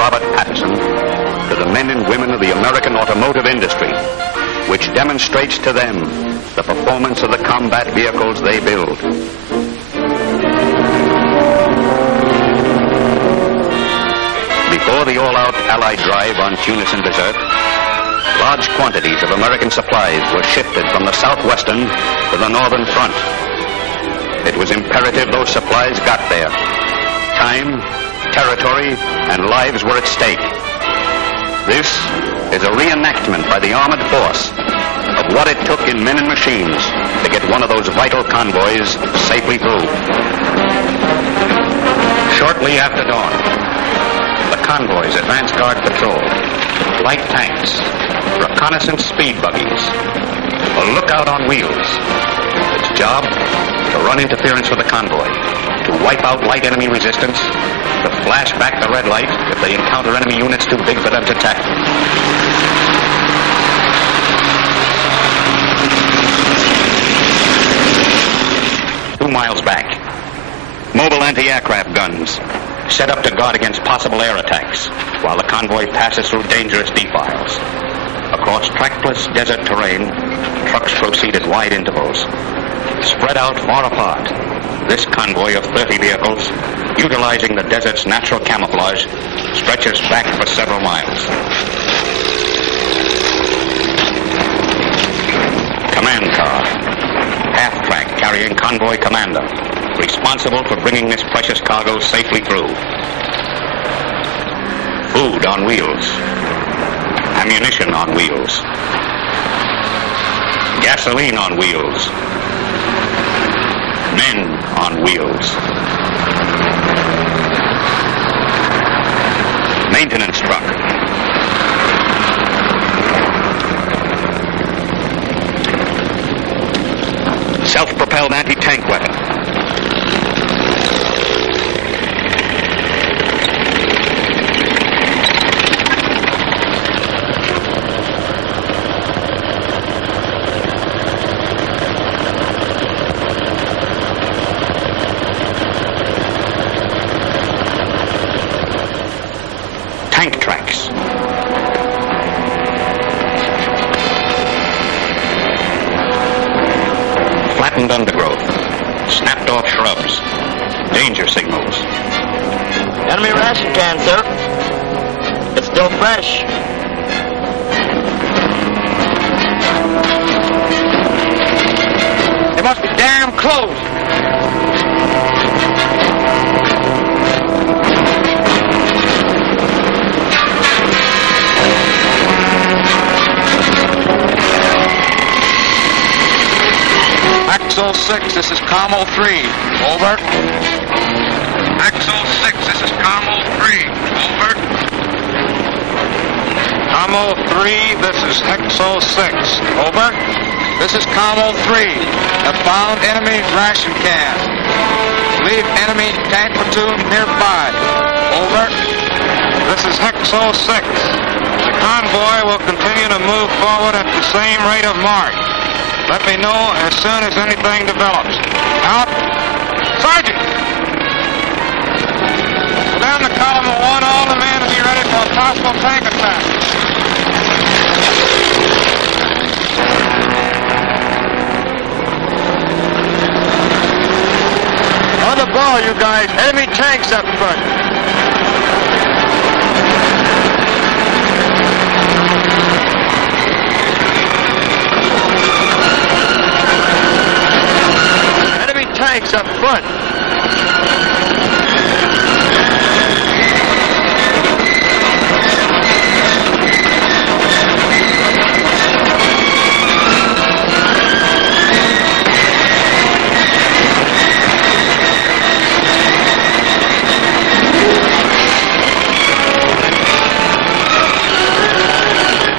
Robert Patterson, to the men and women of the American automotive industry, which demonstrates to them the performance of the combat vehicles they build. Before the all-out Allied drive on Tunis and Desert, large quantities of American supplies were shifted from the southwestern to the northern front. It was imperative those supplies got there. Time, territory, and lives were at stake. This is a reenactment by the armored force of what it took in men and machines to get one of those vital convoys safely through. Shortly after dawn, the convoy's advance guard patrol, light tanks, reconnaissance speed buggies, a lookout on wheels. Its job, to run interference with the convoy, to wipe out light enemy resistance, to flash back the red light if they encounter enemy units too big for them to tackle. 2 miles back, mobile anti-aircraft guns set up to guard against possible air attacks while the convoy passes through dangerous defiles. Across trackless desert terrain, trucks proceed at wide intervals. Spread out far apart, this convoy of 30 vehicles, utilizing the desert's natural camouflage, stretches back for several miles. Command car, half-track carrying convoy commander, responsible for bringing this precious cargo safely through. Food on wheels, ammunition on wheels, gasoline on wheels, men on wheels. Maintenance truck. Self-propelled anti-tank weapon. Tank tracks. Flattened undergrowth, snapped off shrubs, danger signals. Enemy ration can, sir. It's still fresh. They must be damn close. Axle 6, this is Commo 3. Over. Axle 6, this is Commo 3. Over. Commo 3, this is Hexo 6. Over. This is Commo 3. Have found enemy ration can. Leave enemy tank platoon nearby. Over. This is Hexo 6. The convoy will continue to move forward at the same rate of march. Let me know as soon as anything develops. Out. Sergeant! Go down to column of 1, all the men to be ready for a possible tank attack. On the ball, you guys. Enemy tanks up front. Tanks up front.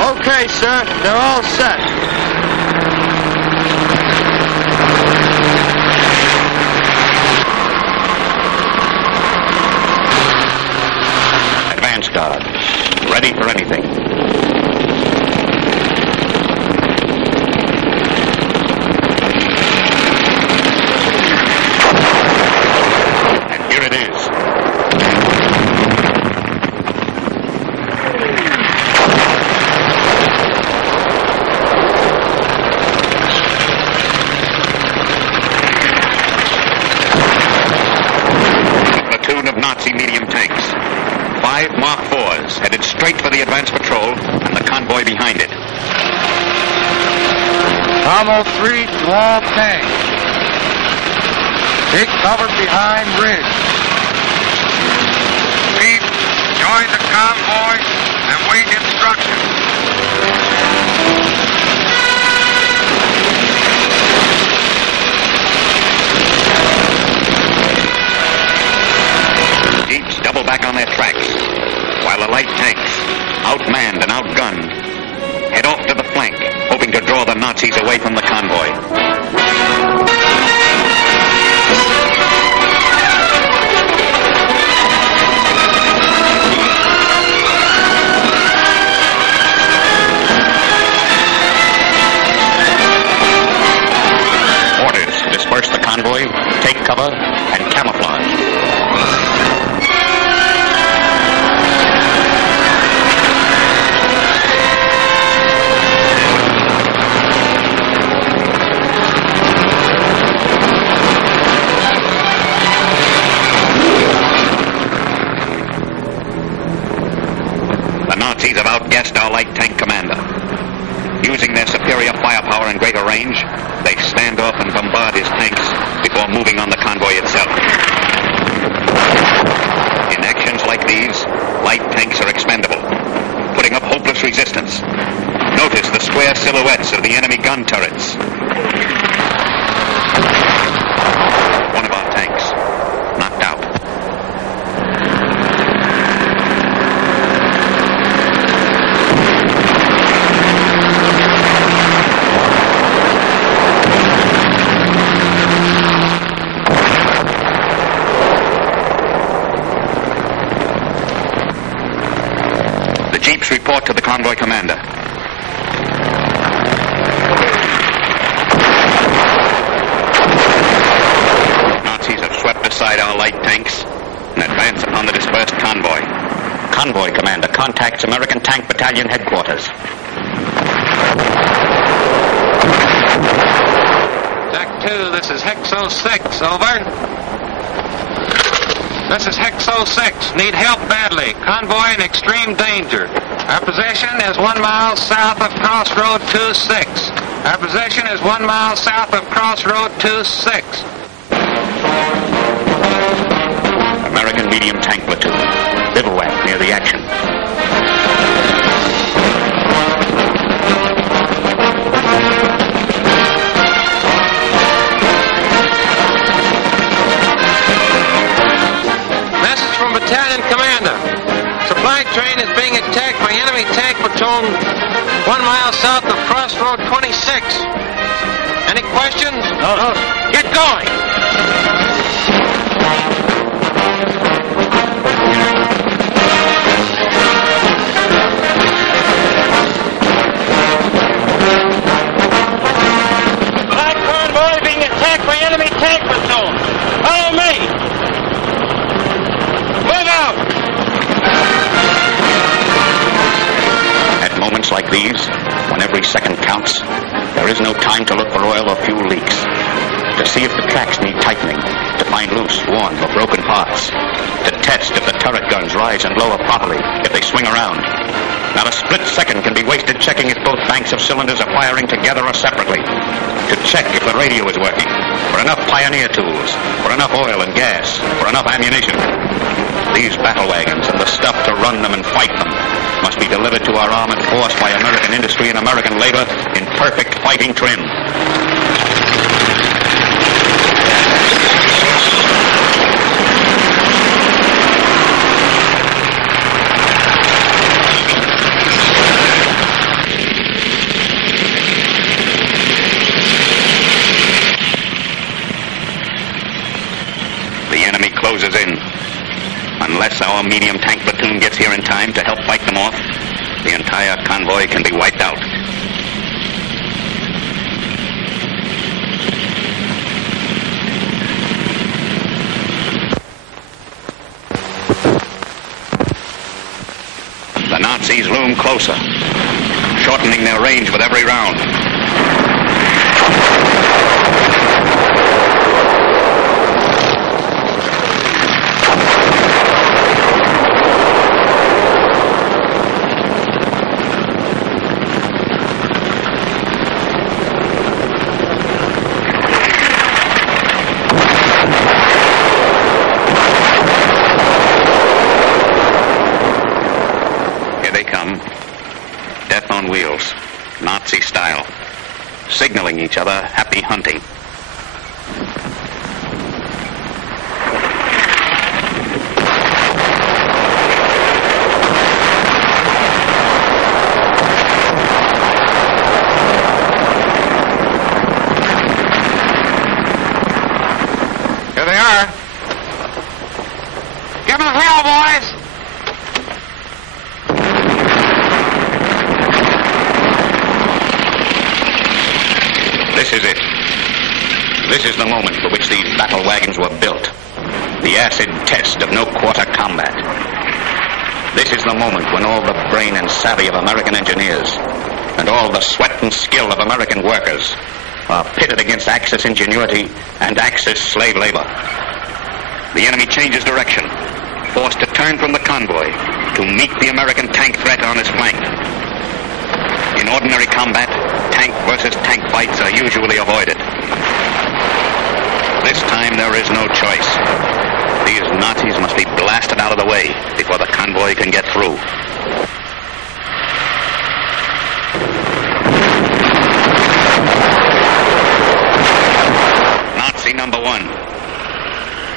Okay, sir, they're all set. Guard, ready for anything. And here it is. Commo 3 to all tanks. Take cover behind ridge. Leave, join the convoy, and wait instructions. Jeeps double back on their tracks, while the light tanks, outmanned and outgunned, head off to the flank, hoping to draw the Nazis away from the convoy. Orders: disperse the convoy, take cover, and camouflage. Nazis have outguessed our light tank commander. Using their superior firepower and greater range, they stand off and bombard his tanks before moving on the convoy itself. In actions like these, light tanks are expendable, putting up hopeless resistance. Notice the square silhouettes of the enemy gun turrets. One of our tanks, knocked out. Jeeps report to the convoy commander. Nazis have swept aside our light tanks and advance upon the dispersed convoy. Convoy commander contacts American Tank Battalion headquarters. Jack 2, this is Hexo 6, over. This is Hexo 6. Need help badly. Convoy in extreme danger. Our position is 1 mile south of Crossroad 26. Our position is 1 mile south of Crossroad 26. American medium tank platoon. Bivouac near the action. Battalion commander. Supply train is being attacked by enemy tank platoon 1 mile south of Crossroad 26. Any questions? No. Get going. Black convoy being attacked by enemy tank platoon. Follow me. At moments like these, when every second counts, there is no time to look for oil or fuel leaks, to see if the tracks need tightening, to find loose, worn, or broken parts, to test if the turret guns rise and lower properly, if they swing around. Not a split second can be wasted checking if both banks of cylinders are firing together or separately, to check if the radio is working, for enough pioneer tools, for enough oil and gas, for enough ammunition. These battle wagons and the stuff to run them and fight them must be delivered to our armored force by American industry and American labor in perfect fighting trim. The enemy closes in. Unless our medium tank platoon gets here in time to help fight them off, the entire convoy can be wiped out. The Nazis loom closer, shortening their range with every round. signaling each other happy hunting. Here they are. Give them hell, boys! This is it. This is the moment for which these battle wagons were built. The acid test of no quarter combat. This is the moment when all the brain and savvy of American engineers and all the sweat and skill of American workers are pitted against Axis ingenuity and Axis slave labor. The enemy changes direction, forced to turn from the convoy to meet the American tank threat on his flank. In ordinary combat, tank versus tank fights are usually avoided. This time there is no choice. These Nazis must be blasted out of the way before the convoy can get through. Nazi number one.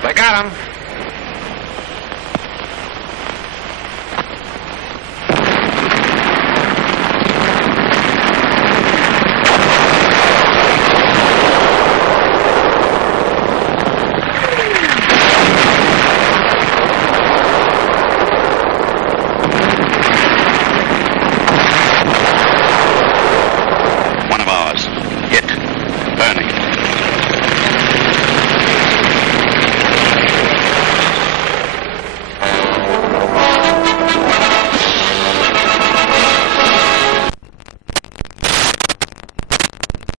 They got him.